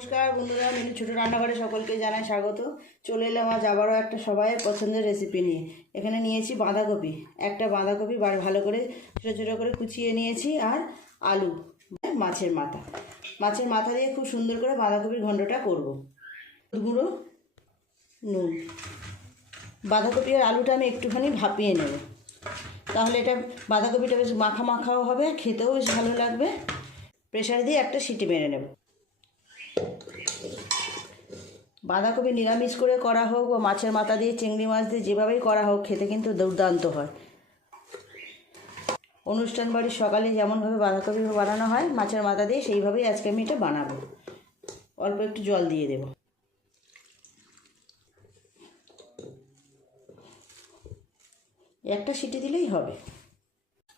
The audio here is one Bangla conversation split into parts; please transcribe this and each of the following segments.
নমস্কার বন্ধুরা, মেনু ছোটো রান্নাঘরে সকলকে জানাই স্বাগত। চলে এলাম আজ আবারও একটা সবাই পছন্দের রেসিপি নিয়ে। এখানে নিয়েছি বাঁধাকপি, একটা বাঁধাকপি ভালো করে ছোটো ছোটো করে কুচিয়ে নিয়েছি, আর আলু, মাছের মাথা দিয়ে খুব সুন্দর করে বাঁধাকপির ঘন্টটা করব। গুঁড়ো, নুন, বাঁধাকপি আর আলুটা আমি একটুখানি ভাপিয়ে নেব, তাহলে এটা বাঁধাকপিটা বেশ মাখা মাখাও হবে, খেতেও বেশ ভালো লাগবে। প্রেসার দিয়ে একটা সিটি মেরে নেব। বাঁধাকপি নিরামিষ করে করা হোক বা মাছের মাথা দিয়ে, চিংড়ি মাছ দিয়ে, যেভাবেই করা হোক, খেতে কিন্তু দুর্দান্ত হয়। অনুষ্ঠান বাড়ির সকালে যেমনভাবে বাঁধাকপি বানানো হয় মাছের মাথা দিয়ে, সেইভাবেই আজকে আমি এটা বানাবো। অল্প একটু জল দিয়ে দেব। একটা সিটি দিলেই হবে।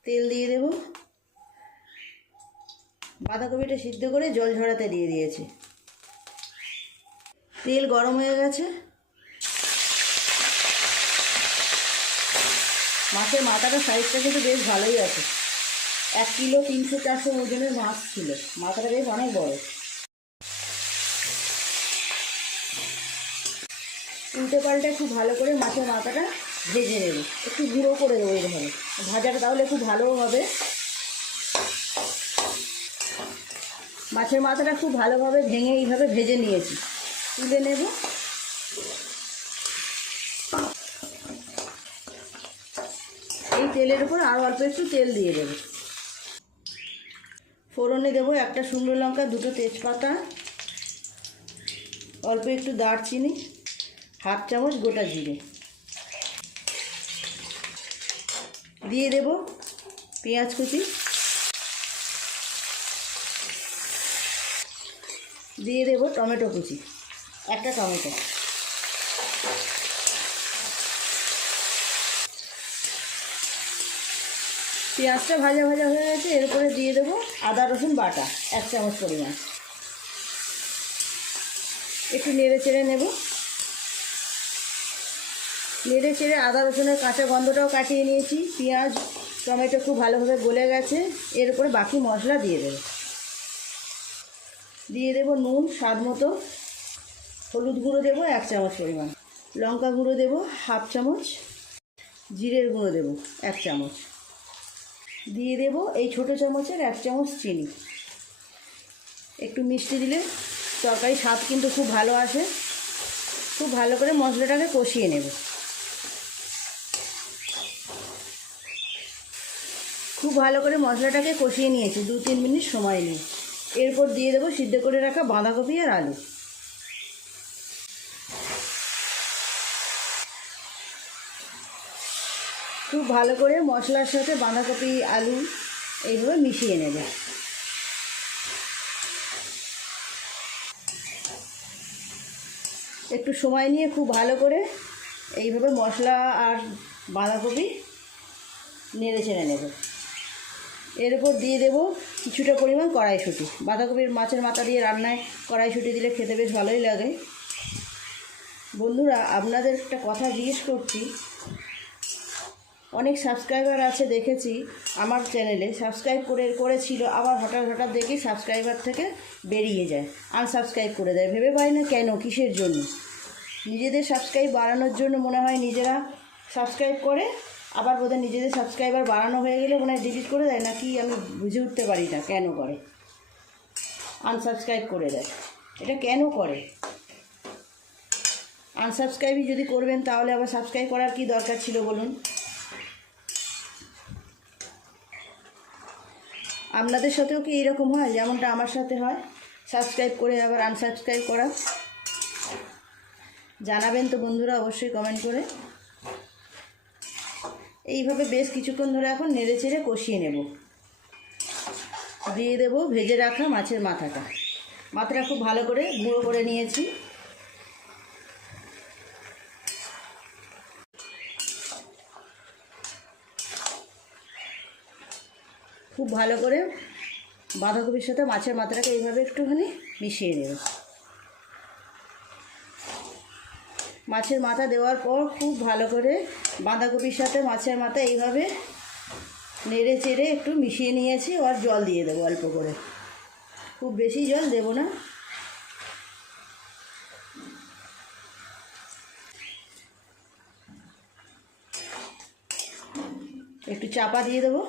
তেল দিয়ে দেব। বাঁধাকপিটা সিদ্ধ করে জল ঝরাতে দিয়ে দিয়েছি। তেল গরম হয়ে গেছে। মাছের মাথাটা সাইজটা কিন্তু বেশ ভালোই আছে। 1 কিলো 300-400 ওজনের মাছ ছিল। মাথাটা বেশ অনেক বড়। উল্টে পাল্টে খুব ভালো করে মাছের মাথাটা ভেজে নেব। একটু গুঁড়ো করে দেবো এইভাবে, ভাজাটা তাহলে খুব ভালো হবে। মাছের মাথাটা খুব ভালোভাবে ভেঙে এইভাবে ভেজে নিয়েছি, তুলে নেব। এই তেলের উপর আরও অল্প একটু তেল দিয়ে দেব। ফোড়নে দেবো একটা শুকনো লঙ্কা, 2টো তেজপাতা, অল্প একটু দারচিনি, 1/2 চামচ গোটা জিরে দিয়ে দেব। পেঁয়াজ কুচি দিয়ে দেব। টমেটো কুচি, একটা টমেটো। পেঁয়াজটা ভাজা ভাজা হয়ে গেছে, এর উপরে দিয়ে দেবো আদা রসুন বাটা 1 চামচ পরিমাণ। একটু নেড়ে চেড়ে নেব। নেড়ে চেড়ে আদা রসুনের কাঁচা গন্ধটাও কাটিয়ে নিয়েছি। পেঁয়াজ টমেটো খুব ভালোভাবে গলে গেছে। এর উপরে বাকি মশলা দিয়ে দেব। দিয়ে দেব নুন স্বাদ মতো, হলুদ গুঁড়ো দেবো 1 চামচ পরিমাণ, লঙ্কা গুঁড়ো দেবো 1/2 চামচ, জিরের গুঁড়ো দেবো 1 চামচ, দিয়ে দেব এই ছোটো চামচের 1 চামচ চিনি। একটু মিষ্টি দিলে তরকারি স্বাদ কিন্তু খুব ভালো আসে। খুব ভালো করে মশলাটাকে কষিয়ে নেব। খুব ভালো করে মশলাটাকে কষিয়ে নিয়েছি 2-3 মিনিট সময় নিয়ে। এরপর দিয়ে দেবো সিদ্ধ করে রাখা বাঁধাকপি আর আলু। খুব ভালো করে মশলার সাথে বাঁধাকপি আলু এইভাবে মিশিয়ে নেব। একটু সময় নিয়ে খুব ভালো করে এইভাবে মশলা আর বাঁধাকপি নেড়ে চেড়ে নেব। এর উপর দিয়ে দেব কিছুটা পরিমাণ কড়াইশুঁটি। বাঁধাকপির মাছের মাথা দিয়ে রান্নায় কড়াইশুঁটি দিলে খেতে বেশ ভালোই লাগে। বন্ধুরা, আপনাদের একটা কথা জিজ্ঞেস করছি। অনেক সাবস্ক্রাইবার আছে দেখেছি আমার চ্যানেলে, সাবস্ক্রাইব করেছিল, আবার হঠাৎ দেখি সাবস্ক্রাইবার থেকে বেরিয়ে যায়, আনসাবস্ক্রাইব করে দেয়। ভেবে পাই না কেন, কিসের জন্য। নিজেদের সাবস্ক্রাইব বাড়ানোর জন্য মনে হয় নিজেরা সাবস্ক্রাইব করে, আবার বোধহয় নিজেদের সাবস্ক্রাইবার বাড়ানো হয়ে গেলে মনে হয় ডিলিট করে দেয়, নাকি আমি বুঝে উঠতে পারি না কেন করে, আনসাবস্ক্রাইব করে দেয়। এটা কেন করে? আনসাবস্ক্রাইবই যদি করবেন তাহলে আবার সাবস্ক্রাইব করার কি দরকার ছিল বলুন? আপনাদের সাথেও কি এরকম হয় যেমনটা আমার সাথে হয়, সাবস্ক্রাইব করে আবার আনসাবস্ক্রাইব করা? জানাবেন তো বন্ধুরা অবশ্যই কমেন্ট করে। এইভাবে বেশ কিছুক্ষণ ধরে এখন নেড়ে চেড়ে কষিয়ে নেব। দিয়ে দেব ভেজে রাখা মাছের মাথাটা খুব ভালো করে গুঁড়ো করে নিয়েছি। খুব ভালো করে বাঁধাকপির সাথে মাছের মাথাটাকে এইভাবে একটুখানি মিশিয়ে নেব। মাছের মাথা দেওয়ার পর খুব ভালো করে বাঁধাকপির সাথে মাছের মাথা এইভাবে নেড়ে চেড়ে একটু মিশিয়ে নিয়েছি। আর জল দিয়ে দেবো অল্প করে, খুব বেশি জল দেব না। একটু চাপা দিয়ে দেবো।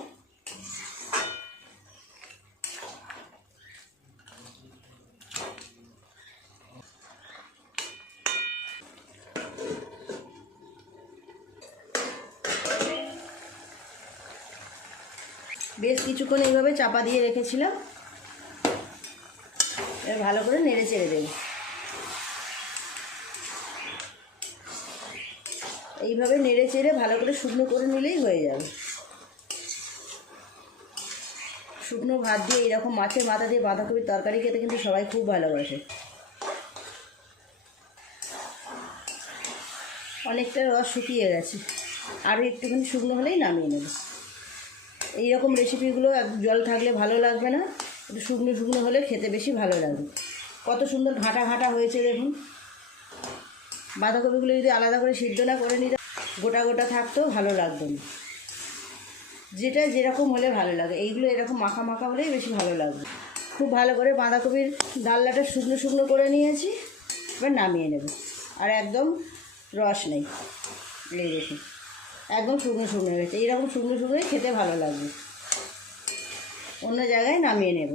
বেশ কিছুক্ষণ এইভাবে চাপা দিয়ে রেখেছিলাম। এবার ভালো করে নেড়ে চেড়ে দেবো। এইভাবে নেড়ে চেড়ে ভালো করে শুকনো করে নিলেই হয়ে যাবে। শুকনো ভাত দিয়ে এইরকম মাছের মাথা দিয়ে বাঁধাকপির তরকারি খেতে কিন্তু সবাই খুব ভালোবাসে। অনেকটা রস শুকিয়ে গেছে, আরও একটুখানি শুকনো হলেই নামিয়ে নেব। এইরকম রেসিপিগুলো জল থাকলে ভালো লাগবে না, একটু শুকনো শুকনো হলে খেতে বেশি ভালো লাগবে। কত সুন্দর ঘাঁটা ঘাঁটা হয়েছে দেখুন। বাঁধাকপিগুলো যদি আলাদা করে সিদ্ধ না করে নিতে গোটা গোটা থাকতেও ভালো লাগবে না। যেটা যেরকম হলে ভালো লাগে, এইগুলো এরকম মাখা মাখা হলেই বেশি ভালো লাগবে। খুব ভালো করে বাঁধাকপির ডালনাটা শুকনো শুকনো করে নিয়েছি, এবার নামিয়ে নেব। আর একদম রস নেই, এই দেখুন একদম শুকনো শুকনো হয়েছে। এইরকম শুকনো শুকনোই খেতে ভালো লাগবে। অন্য জায়গায় নামিয়ে নেব।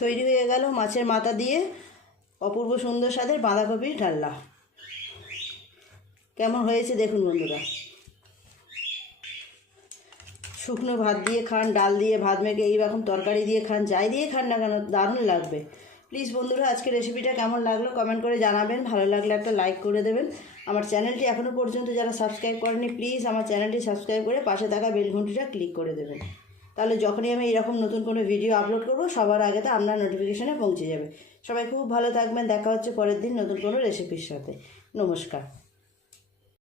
তৈরি হয়ে গেল মাছের মাথা দিয়ে অপূর্ব সুন্দর স্বাদের বাঁধাকপির ডালনা। কেমন হয়েছে দেখুন বন্ধুরা। শুকনো ভাত দিয়ে খান, ডাল দিয়ে ভাত মেখে এইরকম তরকারি দিয়ে খান, যাই দিয়ে খান না কেন দারুণ লাগবে। প্লিজ বন্ধুরা আজকে রেসিপিটা কেমন লাগলো কমেন্ট করে জানাবেন। ভালো লাগলে একটা লাইক করে দেবেন। আমার চ্যানেলটি এখনও পর্যন্ত যারা সাবস্ক্রাইব করেনি প্লিজ আমার চ্যানেলটি সাবস্ক্রাইব করে পাশে থাকা বেল ঘন্টিটা ক্লিক করে দেবেন। তাহলে যখনই আমি এরকম নতুন কোনো ভিডিও আপলোড করব সবার আগে তো আপনার নোটিফিকেশানে পৌঁছে যাবে। সবাই খুব ভালো থাকবেন। দেখা হচ্ছে পরের দিন নতুন কোনো রেসিপির সাথে। নমস্কার।